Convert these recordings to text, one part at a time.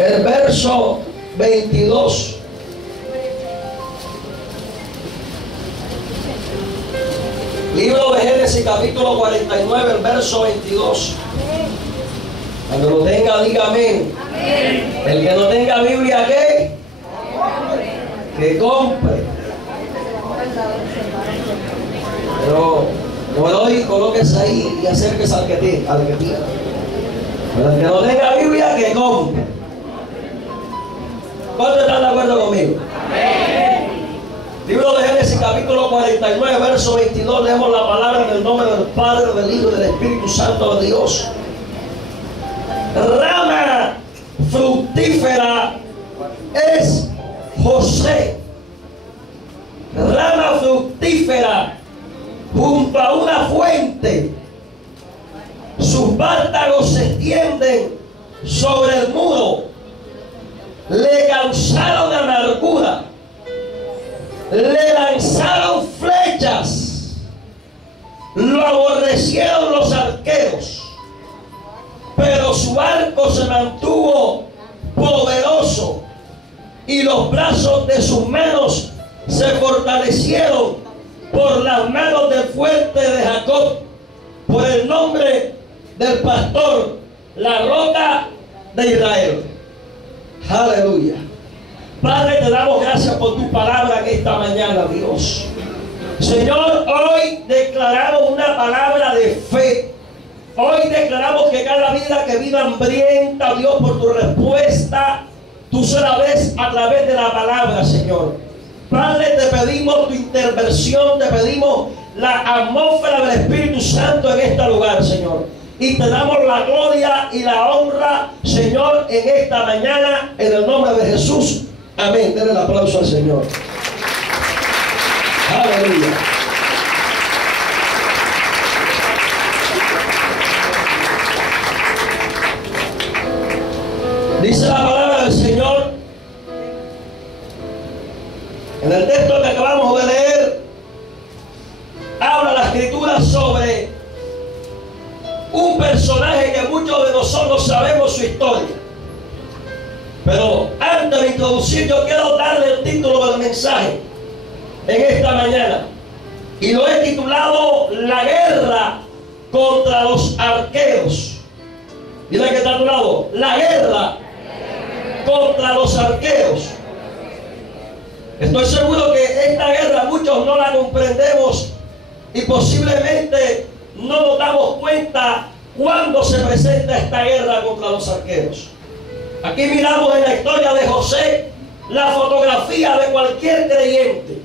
el verso 22. Libro de Génesis, capítulo 49, el verso 22. Cuando lo tenga, diga amén. Amén. El que no tenga Biblia, ¿qué? Que compre. Pero hoy colóquese ahí y acérquese al que tiene. Pero el que no tenga Biblia, que compre. ¿Cuántos están de acuerdo conmigo? Amén. Libro de Génesis, capítulo 49, verso 22. Leemos la palabra en el nombre del Padre, del Hijo y del Espíritu Santo de Dios. Rama fructífera es José. Rama fructífera junto a una fuente. Sus vástagos se extienden sobre el muro. Le causaron amargura. Le lanzaron flechas. Lo aborrecieron los arqueros. Pero su arco se mantuvo poderoso y los brazos de sus manos se fortalecieron por las manos del fuerte de Jacob, por el nombre del pastor, la roca de Israel. Aleluya. Padre, te damos gracias por tu palabra en esta mañana, Dios. Señor, hoy declaramos una palabra de fe. Hoy declaramos que cada vida que vino hambrienta, Dios, por tu respuesta, tú se la ves a través de la palabra, Señor. Padre, te pedimos tu intervención, te pedimos la atmósfera del Espíritu Santo en este lugar, Señor. Y te damos la gloria y la honra, Señor, en esta mañana, en el nombre de Jesús. Amén. Denle el aplauso al Señor. Aleluya. Dice la palabra del Señor en el texto que acabamos de leer. Habla la Escritura sobre un personaje que muchos de nosotros sabemos su historia. Pero antes de introducir, yo quiero darle el título del mensaje en esta mañana. Y lo he titulado La guerra contra los arqueros. Mira que está a tu lado. La guerra contra los arqueros. Estoy seguro que esta guerra muchos no la comprendemos y posiblemente no nos damos cuenta cuando se presenta esta guerra contra los arqueros. Aquí miramos en la historia de José la fotografía de cualquier creyente.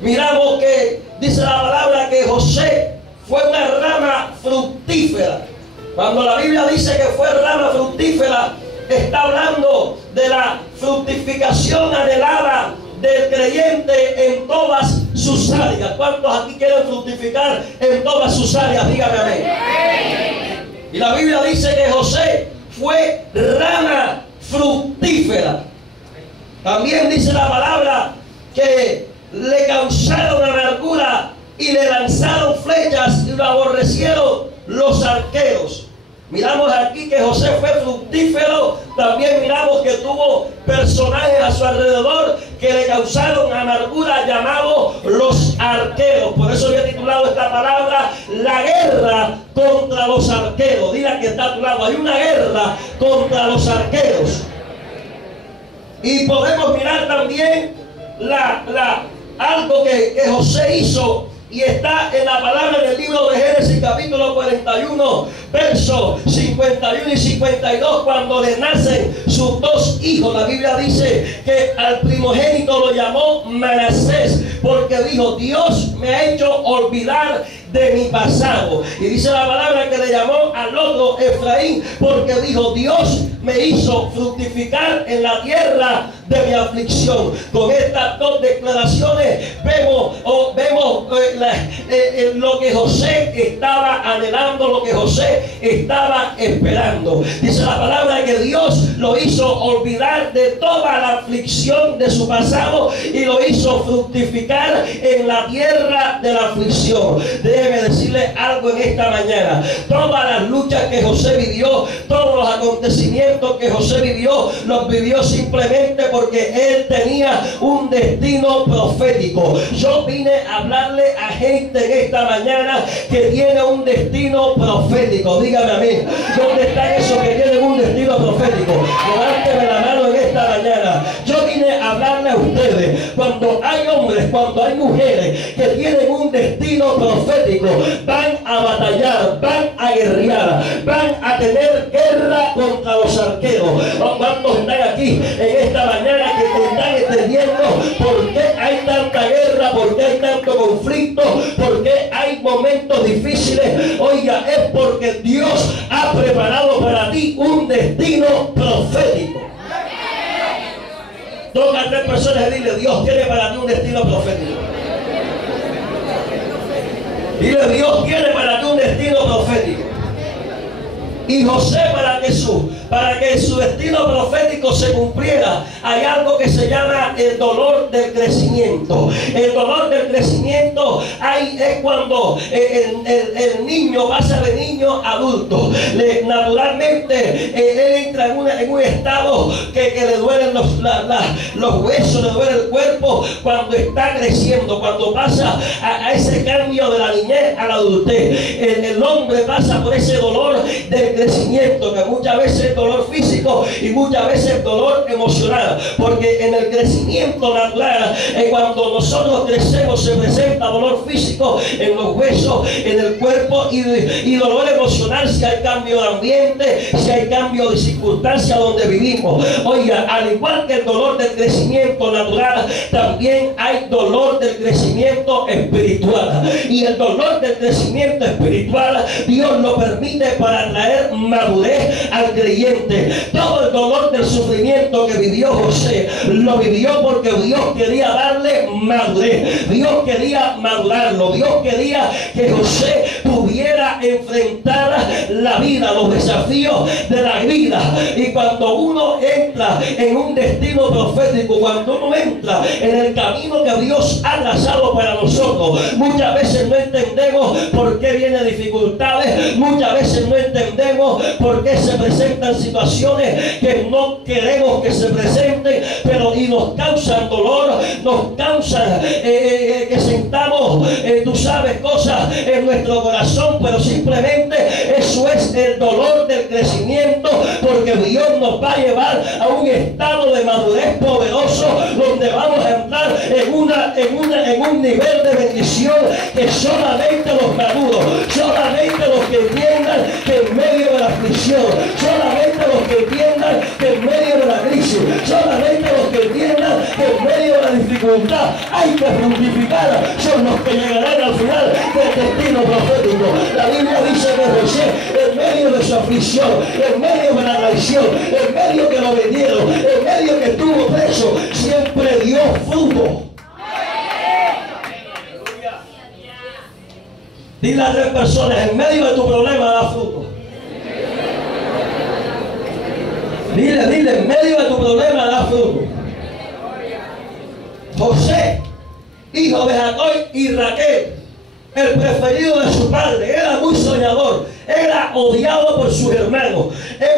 Miramos que dice la palabra que José fue una rama fructífera. Cuando la Biblia dice que fue rama fructífera, está hablando de la fructificación anhelada del creyente en todas sus áreas. ¿Cuántos aquí quieren fructificar en todas sus áreas? Dígame amén. Y la Biblia dice que José fue rama fructífera. También dice la palabra que le causaron amargura y le lanzaron flechas y lo aborrecieron los arqueros. Miramos aquí que José fue fructífero. También miramos que tuvo personajes a su alrededor que le causaron amargura, llamados los arqueros. Por eso yo he titulado esta palabra La guerra contra los arqueros. Dile que está a tu lado, hay una guerra contra los arqueros. Y podemos mirar también algo que José hizo. Y está en la palabra en el libro de Génesis, capítulo 41, versos 51 y 52, cuando le nacen sus dos hijos. La Biblia dice que al primogénito lo llamó Manasés, porque dijo: Dios me ha hecho olvidar de mi pasado. Y dice la palabra que le llamó al otro Efraín, porque dijo: Dios me hizo fructificar en la tierra de mi aflicción. Con estas dos declaraciones vemos lo que José estaba anhelando, lo que José estaba esperando. Dice la palabra Resulta que Dios lo hizo olvidar de toda la aflicción de su pasado y lo hizo fructificar en la tierra de la aflicción. Déjeme decirle algo en esta mañana. Todas las luchas que José vivió, todos los acontecimientos que José vivió, los vivió simplemente porque él tenía un destino profético. Yo vine a hablarle a gente en esta mañana que tiene un destino profético. Dígame a mí, ¿dónde están esos que tienen un destino profético? Levánteme la mano en esta mañana. Yo vine a hablarle a ustedes. Cuando hay hombres, cuando hay mujeres que tienen un destino profético, van a batallar, van a guerrear, van a tener guerra contra los arqueros. ¿Cuántos están aquí en esta mañana que están entendiendo por qué hay tanta guerra, por qué hay tanto conflicto, por qué hay momentos difíciles? Oiga, es porque Dios ha preparado para ti un destino profético. Toca a 3 personas y dile: Dios tiene para ti un destino profético. Dile: Dios tiene para ti un destino profético. Y José, para que su destino profético se cumpliera, hay algo que se llama el dolor del crecimiento. El dolor del crecimiento es cuando el niño pasa de niño a adulto. Naturalmente él entra en un estado que le duelen los huesos, le duele el cuerpo cuando está creciendo, cuando pasa a ese cambio de la niñez a la adultez. El hombre pasa por ese dolor del crecimiento, que muchas veces es dolor físico y muchas veces es dolor emocional, porque en el crecimiento natural, cuando nosotros crecemos, se presenta dolor físico en los huesos, en el cuerpo, y dolor emocional si hay cambio de ambiente, si hay cambio de circunstancia donde vivimos. Oiga, al igual que el dolor del crecimiento natural, también hay dolor del crecimiento espiritual, y el dolor del crecimiento espiritual Dios lo permite para traer madurez al creyente. Todo el dolor del sufrimiento que vivió José, lo vivió porque Dios quería darle madurez. Dios quería madurarlo. Dios quería que José pudiera enfrentar la vida, los desafíos de la vida. Y cuando uno entra en un destino profético, cuando uno entra en el camino que Dios ha trazado para nosotros, muchas veces no entendemos por qué vienen dificultades, muchas veces no entendemos por qué se presentan situaciones que no queremos que se presenten, pero y nos causan dolor, nos causan que sentamos, tú sabes, cosas en nuestro corazón, pero simplemente eso es el dolor del crecimiento, porque Dios nos va a llevar a un estado de madurez poderoso, donde vamos a entrar en un nivel de bendición que solamente los maduros, solamente los que entiendan que en medio de la aflicción, solamente los que entiendan que en medio de la crisis, solamente los que entiendan que en medio de la dificultad hay que fructificar, son los que llegarán al final del destino profético. La Biblia dice que José, en medio de su aflicción, en medio de la traición, en medio que lo vendieron, en medio que estuvo preso, siempre dio fruto. Dile a 3 personas: en medio de tu problema da fruto. Dile, en medio de tu problema da fruto. José, hijo de Jacob y Raquel, el preferido de su padre, era muy soñador, era odiado por sus hermanos.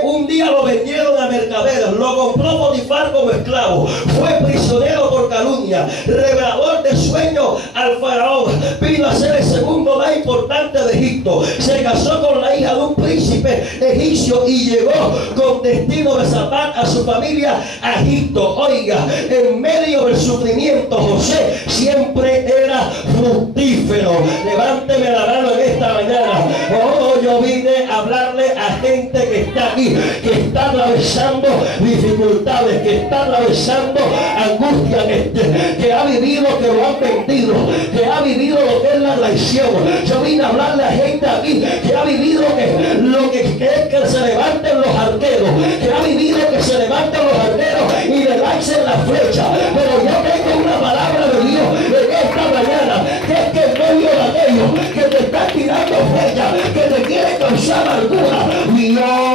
Un día lo vendieron a mercaderes, lo compró Potifar como esclavo, fue prisionero por calumnia, revelador de sueños al faraón, vino a ser el segundo más importante de Egipto, se casó con la hija de un príncipe egipcio y llegó con destino de salvar a su familia a Egipto. Oiga, en medio del sufrimiento, José siempre era fructífero. Levánteme la mano en esta mañana. Oh, yo vine a hablarle a gente que está aquí, que está atravesando dificultades, que está atravesando angustia, que ha vivido, que lo han vendido, que ha vivido lo que es la traición. Yo vine a hablarle a gente aquí que ha vivido lo que es que se levanten los arqueros, que ha vivido que se levanten los arqueros y le lancen la flecha. Pero yo tengo una palabra de Dios en esta mañana, que es que en medio de aquellos que te están tirando flechas, que te quieren causar amargura, Dios